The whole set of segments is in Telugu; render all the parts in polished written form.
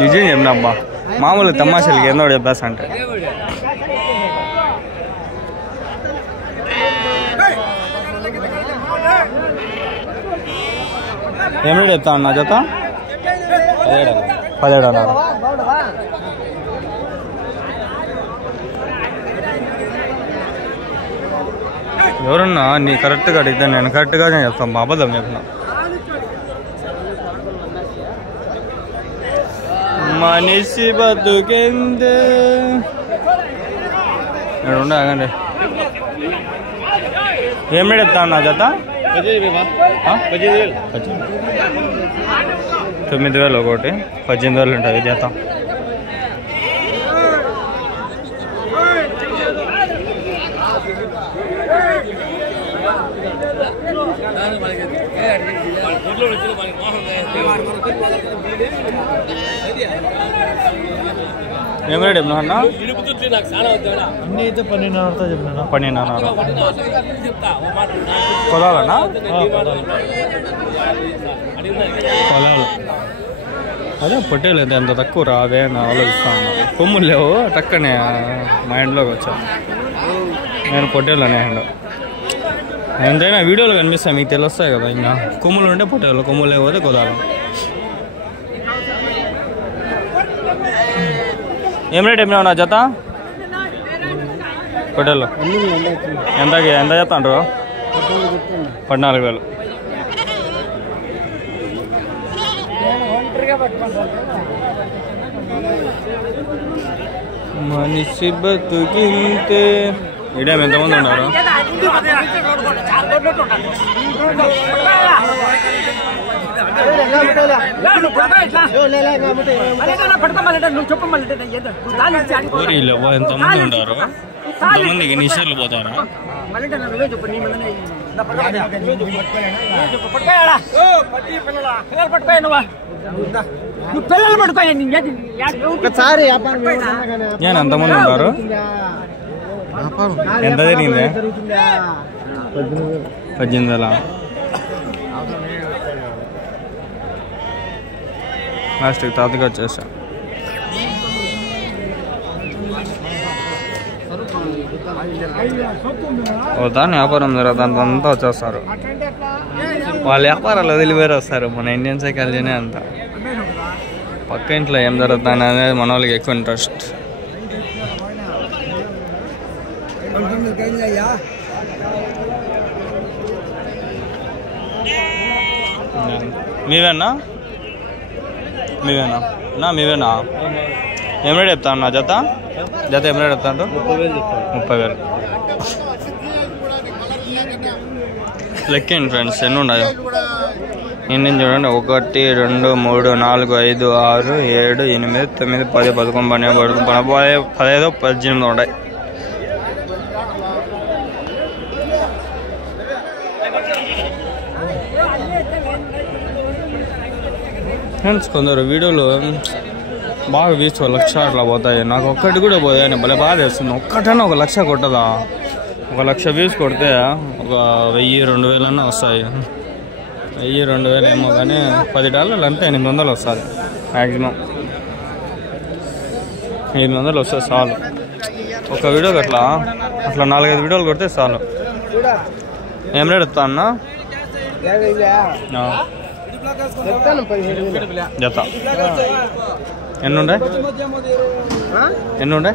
నిజం చెప్పినబ్బా మామూలు తమాషాలకి ఏందో చెప్పేస్తా అంటే ఏమిటి చెప్తా అన్నా జత 17 అన్నారు. ఎవరన్నా నీ కరెక్ట్గా అడిగితే నేను కరెక్ట్గానే చెప్తాను, అబద్ధం చెప్పిన. మనిషి బతుకెందే ఆగండి. ఏం రేట్ చెప్తా అన్నా జత? 9,000 ఒకటి, 18,000 ఉంటుంది జత. ఏం రేట్ చెప్పినా అన్న? అన్నీ అయితే 12,500తో చెప్పినా. 12,500 పొలాలన్నా? పొలాలు అదే పొట్టేలు అయితే ఎంత తక్కువ రావే అని ఆలోచిస్తా ఉన్నా. కొమ్ములు లేవు టక్కనే మైండ్లోకి వచ్చాను. నేను పొట్టేలు అనేయండు ఎంతైనా వీడియోలు కనిపిస్తాయి మీకు తెలుస్తాయి కదా. ఇంకా కొమ్ములు ఉంటే పొట్టేలు, కొమ్ములు లేకపోతే కుదాలు. ఏం రేట్ ఏమినా నా జత పొట్టేలు? ఎంత జత అంటారు? 14,000. మనిషి బతుకింతే. ఇడేం ఎంతమంది ఉన్నారు? ఎంతమంది ఉన్నారు? ఎంతమందికి నిషేర్లు పోతారా? నేను ఎంతమంది ఉన్నారు? ఎంత జరిగింది? 18,000. లాస్ట్కి తాతగా వచ్చేసా. దాని వ్యాపారం జరుగుతుంది అంతా వచ్చేస్తారు. వాళ్ళ వ్యాపారాలు వదిలిపోయి వస్తారు. మన ఇండియన్ సైకాలజీనే అంతా. పక్క ఇంట్లో ఏం జరుగుతుంది అనేది మన వాళ్ళకి ఎక్కువ ఇంట్రెస్ట్. మీవేనా మీవేనా? ఏం రేట్ చెప్తా అన్న జత? ఏం రేట్ చెప్తా అంటూ? 30,000. లెక్కండి ఫ్రెండ్స్ ఎన్ని ఉన్నాయో. ఎన్ని చూడండి. 1 2 3 4 5 6 7 8 9 10 11 12 15 18 ఉన్నాయి. ఫ్రెండ్స్ కొందరు వీడియోలు బాగా వ్యూస్ 1,00,000 అట్లా పోతాయి. నాకు ఒక్కటి కూడా పోయాయి. భలే బాధ వేస్తుంది. ఒక్కటన్నా 1,00,000 కొట్టదా? 1,00,000 వ్యూస్ కొడితే ఒక 1,000-2,000 అన్నా వస్తాయి. 1,000-2,000 ఏమో కానీ $10 అంతే. 800 వస్తుంది మ్యాక్సిమం. 800 వస్తే చాలు. ఒక వీడియోకి అట్లా 4-5 వీడియోలు కొడితే చాలు. ఏం రేట్ వస్తా అన్న జత? ఎన్నుండే? 20.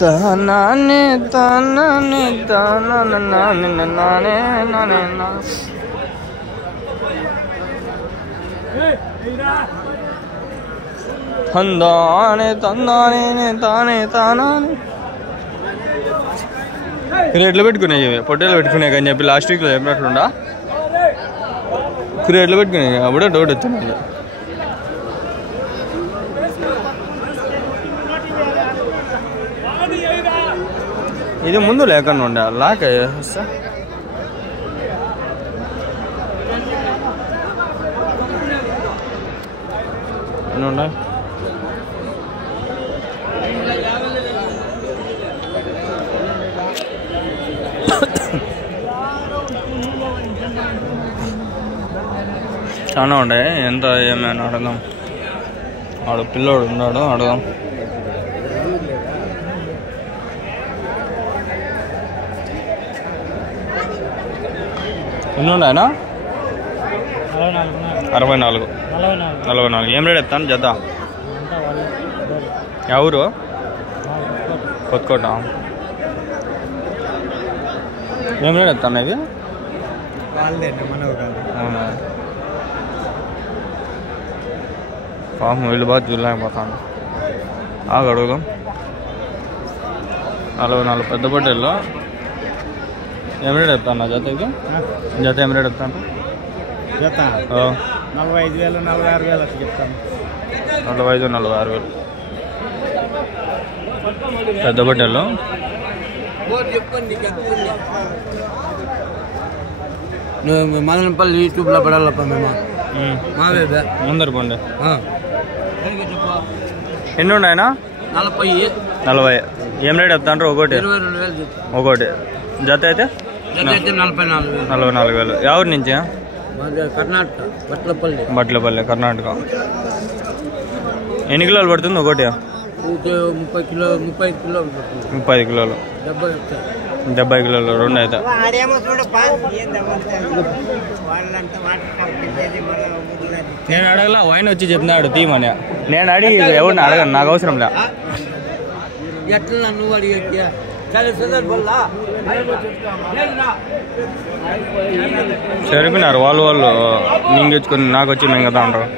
తనానే తనానే తనానే నానే నానే నా తందానే తందానే తానే తానానే. రేట్లు పెట్టుకున్నాయి పొట్టేలు పెట్టుకున్నాయి అని చెప్పి లాస్ట్ వీక్లో చెప్పినట్లుండా. రేట్లు పెట్టుకున్నాయి అప్పుడే డౌట్ వచ్చింది. ఇది ముందు లేకుండా ఉండే లాక్ అయ్యేస్తా. ఎన్నుండే? చాలా ఉన్నాయి. ఎంత ఏమైనా అడగదాం. వాడు పిల్లోడు ఉన్నాడు, అడగదాం. ఎన్ని ఉన్నాయనా? 64. 44. ఏం రేట్ ఎత్తాను జత? ఎవరు? కొత్తకోట. ఏం రేట్ ఎత్తాను ఇవి? అవునా? పాపం వీళ్ళు బాగా చూడలేకపోతాను. అడుగుదాం. 44 పెద్ద పొట్టేళ్ళు. ఏం రేట్ ఎత్తాను జతకి? జత ఏం రేట్ ఎత్తాను? జత 45,000 46,000 చెప్తాను. 45,000 46,000 పెద్ద పొట్టేళ్ళు. మదనపల్లి యూట్యూబ్లో పడాలప్ప మేము ముందర పండి. ఎన్ని ఉన్నాయనా? 40. ఏం రేట్ ఎత్తాంటారు? ఒకటి జత అయితే 44,000. ఎవరి నుంచి? కర్ణాటక బట్లపల్లి కర్ణాటక. ఎన్ని కిలోలు పడుతుంది ఒకటి? 35 కిలోలు. 70 కిలోలు రెండు అయితే. నేను అడగలా, వైన్ వచ్చి చెప్పినాడు తీమని. నేను అడిగి ఎవరిని అడగను, నాకు అవసరం లే. సరిపోయినారు వాళ్ళు మింగించుకొని నాకు వచ్చి మింగతా ఉంటారు.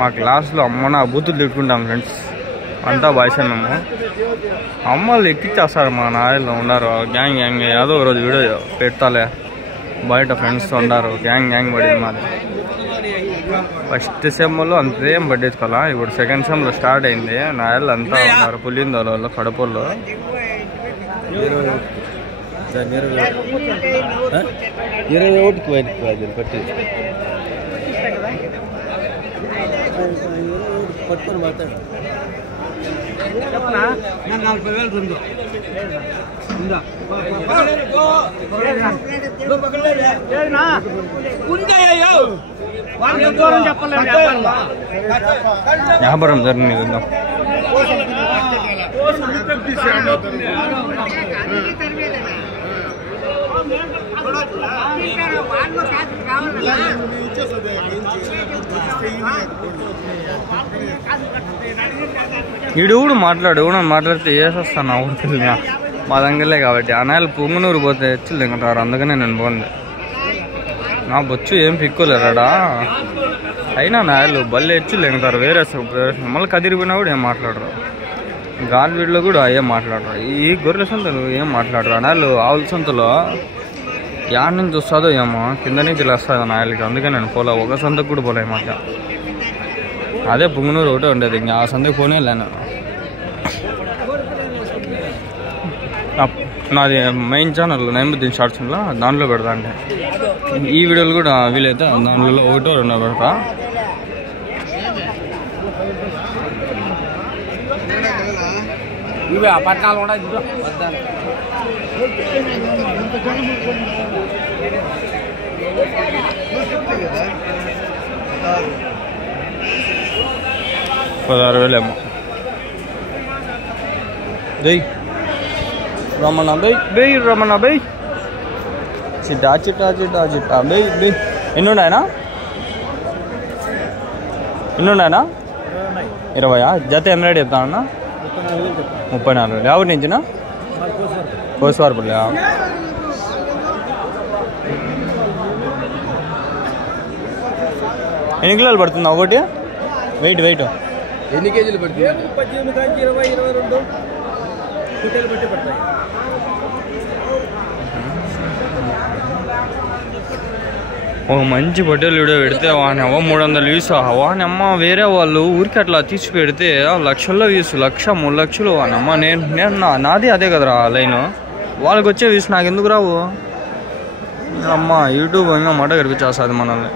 మా క్లాస్లో అమ్మ నా బూతులు తిట్టుకుంటాం ఫ్రెండ్స్. అంతా భాష మేము. అమ్మలు ఎక్కిచ్చేస్తారు మా నాయలు ఉన్నారు. గ్యాంగ్ ఏదో రోజు వీడియో పెడతాలే. బయట ఫ్రెండ్స్ ఉన్నారు, గ్యాంగ్ పడింది మాది. ఫస్ట్ సెమ్లో అంతేం పట్టించుకోవాలా. ఇప్పుడు సెకండ్ సెమ్లో స్టార్ట్ అయింది. నాయలు అంతా ఉన్నారు పులిందోళ్ళ వాళ్ళు, కడపల్లో. 21 పట్టి పట్టుకొని మాట్లాడు. 40,000 రెండు వ్యాపారం జరిగింది. ఈడు కూడా మాట్లాడితే వేసేస్తాను అవుతుంది. మా దగ్గరలే కాబట్టి అనాయలు పొంగునూరు పోతే హెచ్చులు దిగుతారు. అందుకనే నేను పోంది. నా బొచ్చు ఏం పిక్కోలేరాడా. అయినా నాయలు బల్లె హెచ్చులు దిగుతారు. వేరే మళ్ళీ కదిరిపోయినా కూడా ఏం మాట్లాడరు. గాలివీడిలో కూడా ఏం మాట్లాడరు. ఈ గొర్రెల సంతలు ఏం మాట్లాడరు. అనాయలు ఆవుల సంతలో యాడ్ నుంచి వస్తుందో ఏమో, కింద నుంచి లేస్తుంది నాయలకి. అందుకే నేను పోలే, ఒక సంతకు కూడా పోలే మాట. అదే పుంగనూరు ఒకటే ఉండేది, ఇంకా ఆ సంతకు పోనే లేను. నాది మెయిన్ ఛానల్ నైముద్దీన్ షార్ట్స్లో దాంట్లో పెడతా. అంటే ఈ వీడియోలు కూడా వీలైతే దాంట్లో ఒకటో రెండో పెడతా. ఇవే పట్నాలు కూడా 16,000 ఏమో. బెయ్ రమణ బెయ్ రమణ బెయ్ చిట్టా బెయ్. ఎన్ని ఉన్నాయనా? 20. జత ఏం రేట్ చెప్తా అన్న? 34,000. ఎవరి నుంచినా? కోసవారపల్లి. ఎన్ని కిలోలు పడుతుందా ఒకటి? వెయిట్ ఎన్ని కేజీలు పడుతుంది? 18 20 22 కిలోలు బట్టి పడతాయి. ఒక మంచి పొట్టేలు వీడియో పెడితే వాని అవ్వ 300 వ్యూస్. వాని అమ్మ వేరే వాళ్ళు ఊరికి అట్లా తీసి పెడితే లక్షల్లో వ్యూస్, 1,00,000 3 లక్షలు. వాని అమ్మ నేను నాది అదే కదరా లైన్. వాళ్ళకి వచ్చే వ్యూస్ నాకు ఎందుకు రావు? అమ్మ యూట్యూబ్ ఇంకా మాట కనిపించేస్తుంది మనల్ని.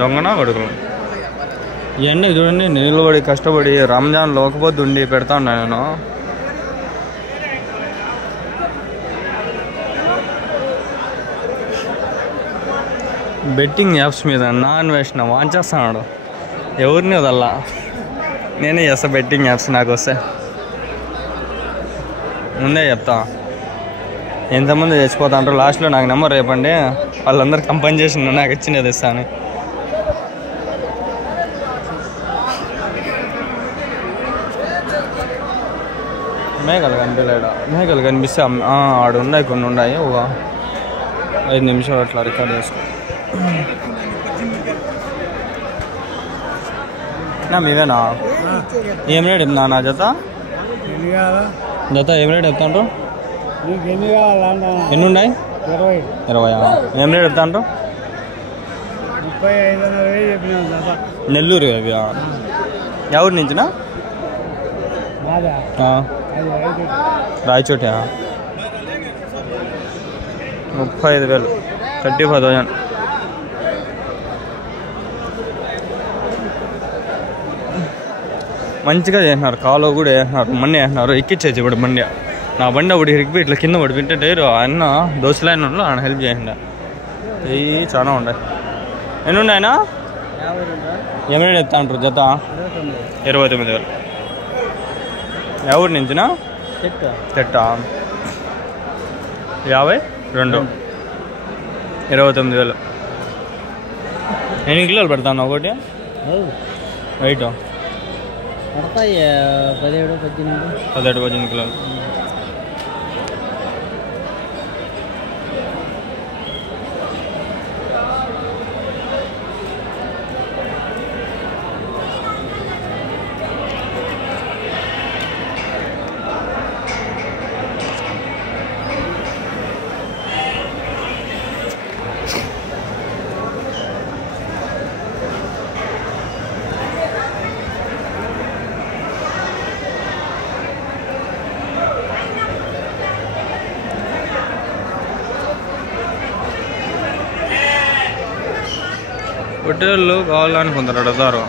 దొంగనా కొడుకులు. ఇవన్నీ చూడండి, నిలబడి కష్టపడి రంజాన్లో ఒకపోద్దు ఉండి పెడతా ఉన్నా నేను. బెట్టింగ్ యాప్స్ మీద నాన్ వేసిన వాంచేస్తున్నాడు. ఎవరిని వదల్లా, నేనే చేస్తా బెట్టింగ్ యాప్స్. నాకు వస్తే ముందే చెప్తా. ఎంతమంది చచ్చిపోతా అంటారు లాస్ట్లో నాకు నెంబర్ రేపండి, వాళ్ళందరూ కంపెన్సేషన్ నాకు ఇచ్చినది ఇస్తాను. మేఘాలు కనిపించలేడా? మేఘాలు కనిపిస్తే ఆడు ఉన్నాయి, కొన్ని ఉన్నాయి. ఒక 5 నిమిషాలు అట్లా రికార్డ్ చేసుకో. నా మీవేనా? ఏం రేట్ చెప్తున్నా నా జత? ఏం రేట్ చెప్తాండ్రు? ఎన్ని ఉన్నాయి? 20. ఏం రేట్ చెప్తాండ్రు? నెల్లూరు అవి. ఎవరి నుంచినా? రాయచోట. 35,000, 35,000. మంచిగా చేసినారు, కాలువ కూడా వేసినారు, మండి వేసినారు. ఎక్కిచ్చేసి ఇప్పుడు బండి, నా బండి ఒకటి ఇరిగిపోయి ఇట్లా కింద పడిపోయింటే డైరు ఆయన దోశలైన ఆయన హెల్ప్ చేసిండ. ఇవి చాలా ఉన్నాయి. ఎన్ని ఉన్నాయనా? ఏమైనా చెప్తా అంటారు జత? 29,000. ఎవరి నుంచినా? తెట్ట. 52, 29,000. ఎన్ని కిలోలు పెడతాను ఒకటి? వెయిట్ 17-18 కిలోలు. పొట్టేళ్ళు కావాలని కొందరు అడుగుతారు.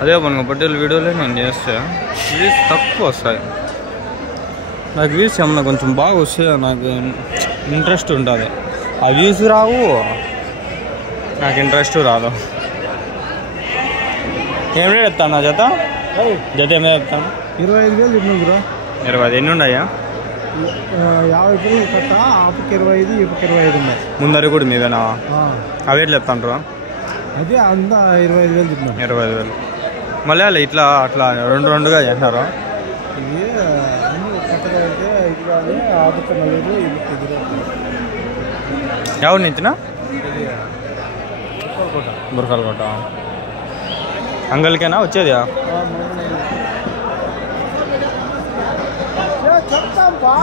అదే మనకు పొట్టేళ్ళు వీడియోలే నేను చేస్తే వ్యూస్ తక్కువ వస్తాయి. నాకు వ్యూస్ ఏమన్నా కొంచెం బాగా వస్తే నాకు ఇంట్రెస్ట్ ఉంటుంది. ఆ వ్యూస్ రావు, నాకు ఇంట్రెస్ట్ రాదు. ఏం రేట్ చెప్తాను నా జత? ఏమే చెప్తాను? 25,000 చెప్పినాం బ్రో. 20. ఎన్ని ఉన్నాయా? 50 పిల్లలు కట్ట, ఆపుకి 25, ఇప్పుకి 25 ఉన్నాయి. ముందర కూడా మీవేనా? అవి ఎట్లా చెప్తాను? అదే అంతా 25,000 చెప్పినాం. 20,000. మళ్ళీ ఇట్లా అట్లా 2-2గా చేసినారు. ఇది అన్ని కట్టగా అయితే ఇది కానీ ఆపుకి 40, ఇప్పుకి 20. ఎవరి నుంచినా? బురకాల కోట. అంగల్కేనా వచ్చేది? చెప్తాం బా,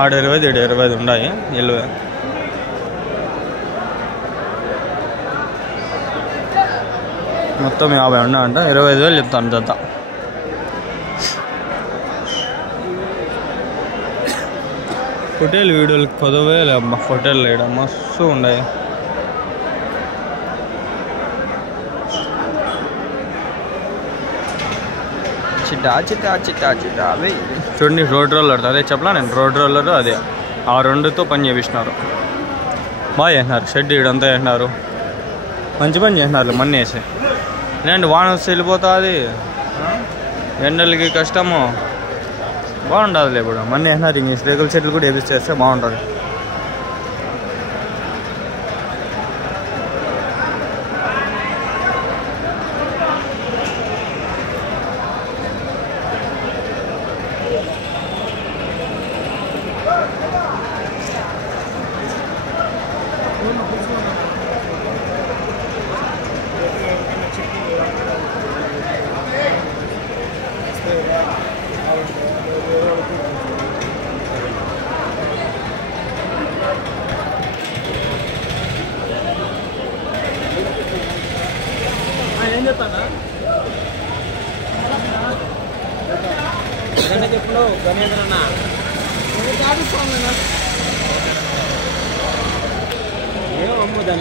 ఆడ 20, 25 ఉన్నాయి. 20. మొత్తం 50 ఉన్నాయంట. 25,000 చెప్తాను జత. హోటల్ వీడియోలు 10,000 అమ్మ. హోటల్ లేడ మస్తు ఉన్నాయి. చిట్టా చిట్టా చిట్టా చిట్టా అవి చూడండి. రోడ్ రోలర్ అదే చెప్పలా నేను, రోడ్ రోలర్ అదే. ఆ 2తో పని చేపిస్తున్నారు. బాగా చేసినారు. షెడ్ ఇడంతా చేసినారు, మంచి పని చేసినారు. మన్ని వేసి లేదంటే వాన వస్తే వెళ్ళిపోతుంది, ఎండలకి కష్టము. బాగుంటుంది. ఇప్పుడు మన్ని వేసినారు. ఇంక రేకుల చెట్లు కూడా వేపిస్తే బాగుంటుంది. ఏం చెప్తానా చెప్పుడు గణేంద్రన్న ఏం అమ్ముదా